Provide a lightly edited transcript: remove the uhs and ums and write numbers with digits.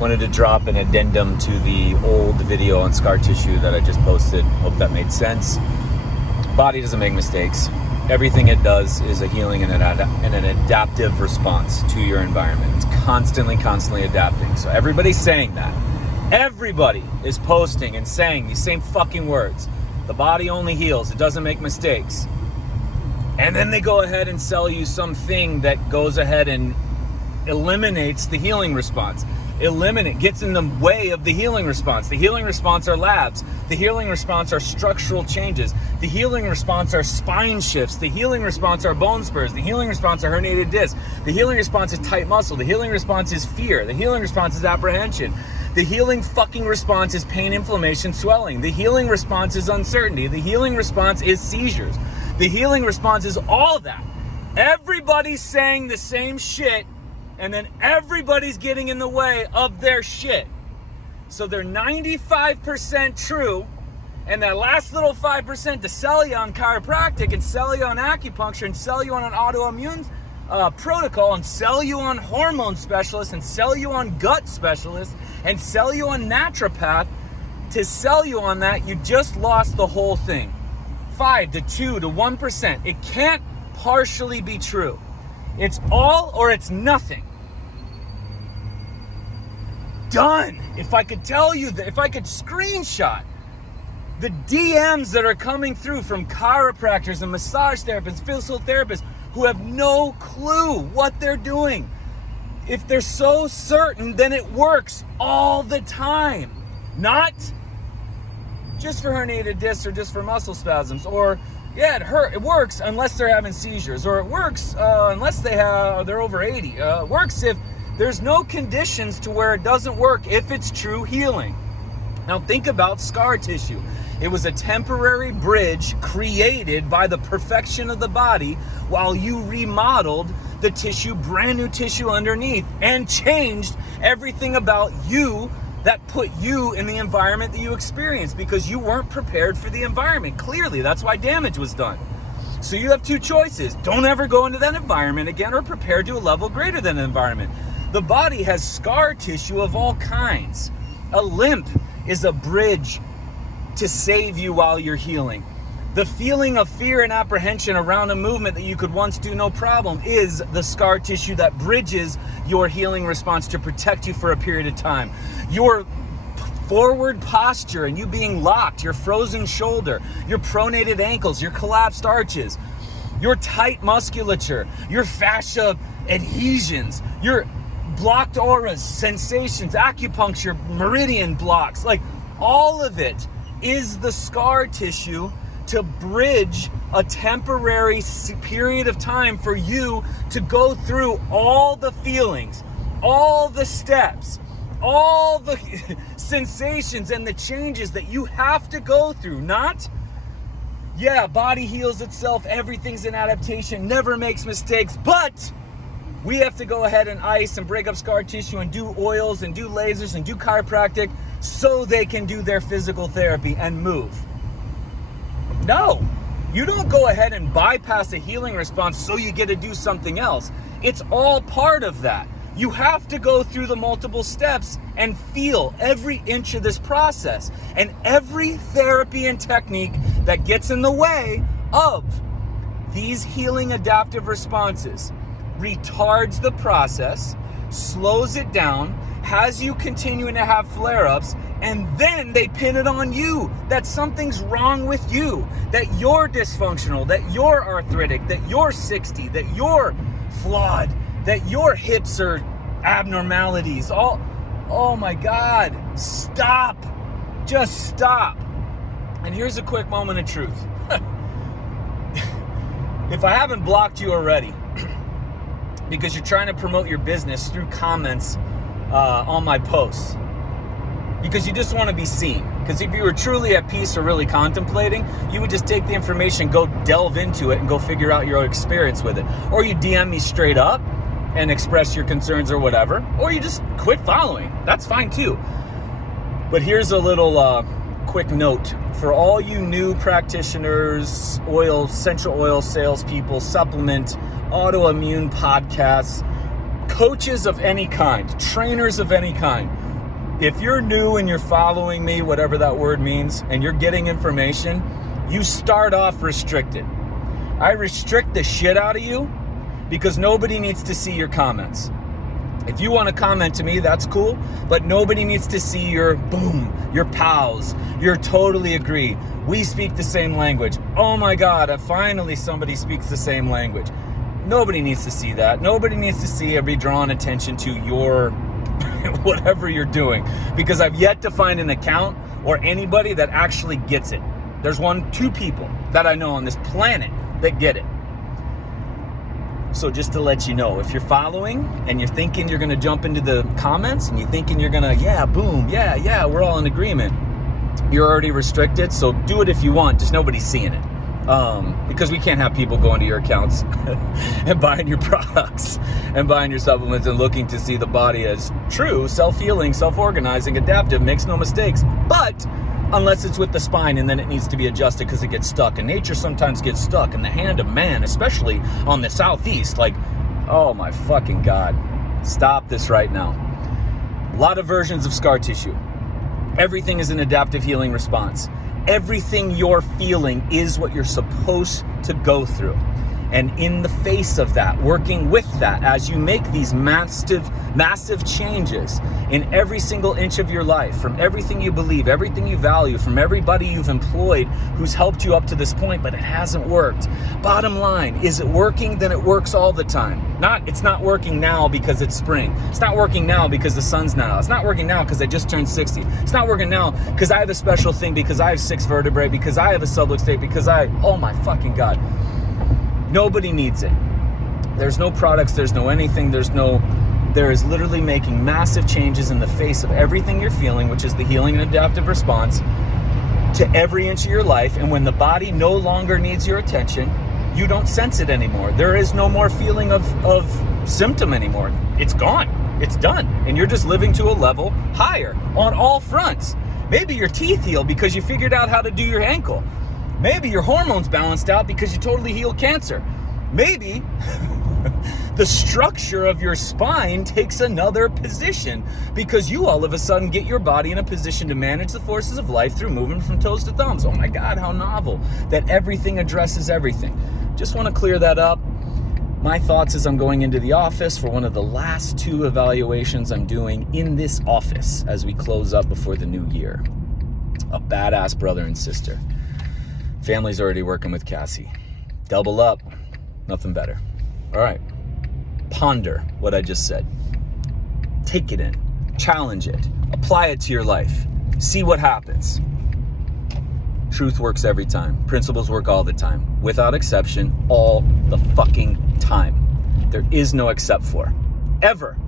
Wanted to drop an addendum to the old video on scar tissue that I just posted. Hope that made sense. Body doesn't make mistakes. Everything it does is a healing and an adaptive response to your environment. It's constantly adapting. So everybody's saying that. Everybody is posting and saying these same fucking words. The body only heals. It doesn't make mistakes. And then they go ahead and sell you something that goes ahead and eliminates the healing response. Gets in the way of the healing response. The healing response are labs. The healing response are structural changes. The healing response are spine shifts. The healing response are bone spurs. The healing response are herniated discs. The healing response is tight muscle. The healing response is fear. The healing response is apprehension. The healing fucking response is pain, inflammation, swelling. The healing response is uncertainty. The healing response is seizures. The healing response is all that. Everybody's saying the same shit, and then everybody's getting in the way of their shit. So they're 95% true, and that last little 5% to sell you on chiropractic and sell you on acupuncture and sell you on an autoimmune protocol and sell you on hormone specialists and sell you on gut specialists and sell you on naturopath, to sell you on that, you just lost the whole thing. 5 to 2 to 1%. It can't partially be true. It's all or it's nothing. Done. If I could tell you that, if I could screenshot the DMs that are coming through from chiropractors and massage therapists, physical therapists who have no clue what they're doing. If they're so certain, then it works all the time. Not just for herniated discs or just for muscle spasms, or it works unless they're having seizures, or it works unless they're over 80. It works if there's no conditions to where it doesn't work if it's true healing. Now think about scar tissue. It was a temporary bridge created by the perfection of the body while you remodeled the tissue, brand new tissue underneath, and changed everything about you that put you in the environment that you experienced, because you weren't prepared for the environment. Clearly, that's why damage was done. So you have two choices. Don't ever go into that environment again, or prepare to a level greater than the environment. The body has scar tissue of all kinds. A limp is a bridge to save you while you're healing. The feeling of fear and apprehension around a movement that you could once do no problem is the scar tissue that bridges your healing response to protect you for a period of time. Your forward posture and you being locked, your frozen shoulder, your pronated ankles, your collapsed arches, your tight musculature, your fascia adhesions, your blocked auras, sensations, acupuncture, meridian blocks, like all of it is the scar tissue to bridge a temporary period of time for you to go through all the feelings, all the steps, all the sensations and the changes that you have to go through. Not, body heals itself, everything's an adaptation, never makes mistakes, but we have to go ahead and ice and break up scar tissue and do oils and do lasers and do chiropractic so they can do their physical therapy and move. No, you don't go ahead and bypass a healing response so you get to do something else. It's all part of that. You have to go through the multiple steps and feel every inch of this process, and every therapy and technique that gets in the way of these healing adaptive responses retards the process, slows it down, has you continuing to have flare-ups, and then they pin it on you that something's wrong with you, that you're dysfunctional, that you're arthritic, that you're 60, that you're flawed, that your hips are abnormalities. Oh my God, stop. Just stop. And here's a quick moment of truth. If I haven't blocked you already, because you're trying to promote your business through comments on my posts, because you just want to be seen. Because if you were truly at peace or really contemplating, you would just take the information, go delve into it, and go figure out your own experience with it. Or you DM me straight up and express your concerns or whatever. Or you just quit following. That's fine too. But here's a little quick note for all you new practitioners, essential oil salespeople, supplement, autoimmune podcasts, coaches of any kind, trainers of any kind. If you're new and you're following me, whatever that word means, and you're getting information, you start off restricted. I restrict the shit out of you because nobody needs to see your comments. If you want to comment to me, that's cool, but nobody needs to see your pals, your totally agree. We speak the same language. Oh my God, finally somebody speaks the same language. Nobody needs to see that. Nobody needs to see or be drawing attention to your whatever you're doing, because I've yet to find an account or anybody that actually gets it. There's 2 people that I know on this planet that get it. So just to let you know, if you're following and you're thinking you're going to jump into the comments and you're thinking you're going to, yeah, we're all in agreement, you're already restricted. So do it if you want, just nobody's seeing it. Because we can't have people going to your accounts and buying your products and buying your supplements and looking to see the body as true, self-healing, self-organizing, adaptive, makes no mistakes. But unless it's with the spine, and then it needs to be adjusted because it gets stuck. And nature sometimes gets stuck in the hand of man, especially on the southeast. Like, oh my fucking God. Stop this right now. A lot of versions of scar tissue. Everything is an adaptive healing response. Everything you're feeling is what you're supposed to go through. And in the face of that, working with that, as you make these massive changes in every single inch of your life, from everything you believe, everything you value, from everybody you've employed who's helped you up to this point, but it hasn't worked. Bottom line, is it working? Then it works all the time. It's not working now because it's spring. It's not working now because the sun's not out. It's not working now because I just turned 60. It's not working now because I have a special thing, because I have 6 vertebrae, because I have a subluxate, because oh my fucking God. Nobody needs it. There's no products, there's no anything, there is literally making massive changes in the face of everything you're feeling, which is the healing and adaptive response to every inch of your life. And when the body no longer needs your attention, you don't sense it anymore. There is no more feeling of symptom anymore. It's gone. It's done. And you're just living to a level higher on all fronts. Maybe your teeth heal because you figured out how to do your ankle. Maybe your hormones balanced out because you totally healed cancer. Maybe the structure of your spine takes another position because you all of a sudden get your body in a position to manage the forces of life through moving from toes to thumbs. Oh my God, how novel that everything addresses everything. Just want to clear that up. My thoughts as I'm going into the office for one of the last 2 evaluations I'm doing in this office as we close up before the new year. A badass brother and sister. Family's already working with Cassie. Double up. Nothing better. All right. Ponder what I just said. Take it in. Challenge it. Apply it to your life. See what happens. Truth works every time. Principles work all the time. Without exception, all the fucking time. There is no except for. Ever.